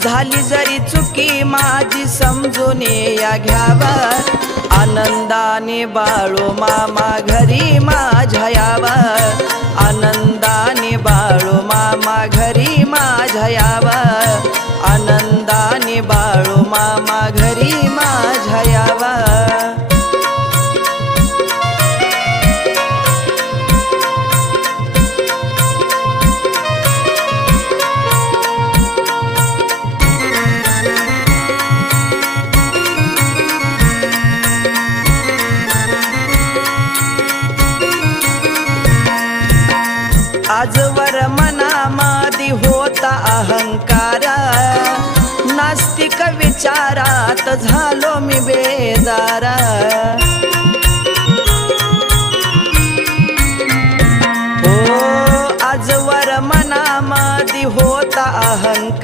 झाली जरी चुकी माझी समजून या घ्यावा आनंदाने बाळू मामा घरी माझ्या यावा आनंदाने बाळू मामा घरी माझ्या यावा आनंदाने बाळू मामा घरी माझ्या यावा आजवर मनामधी होता अहंकार नास्तिक विचारात झालो मी बेदारा हो आजवर मनामधी होता अहंकार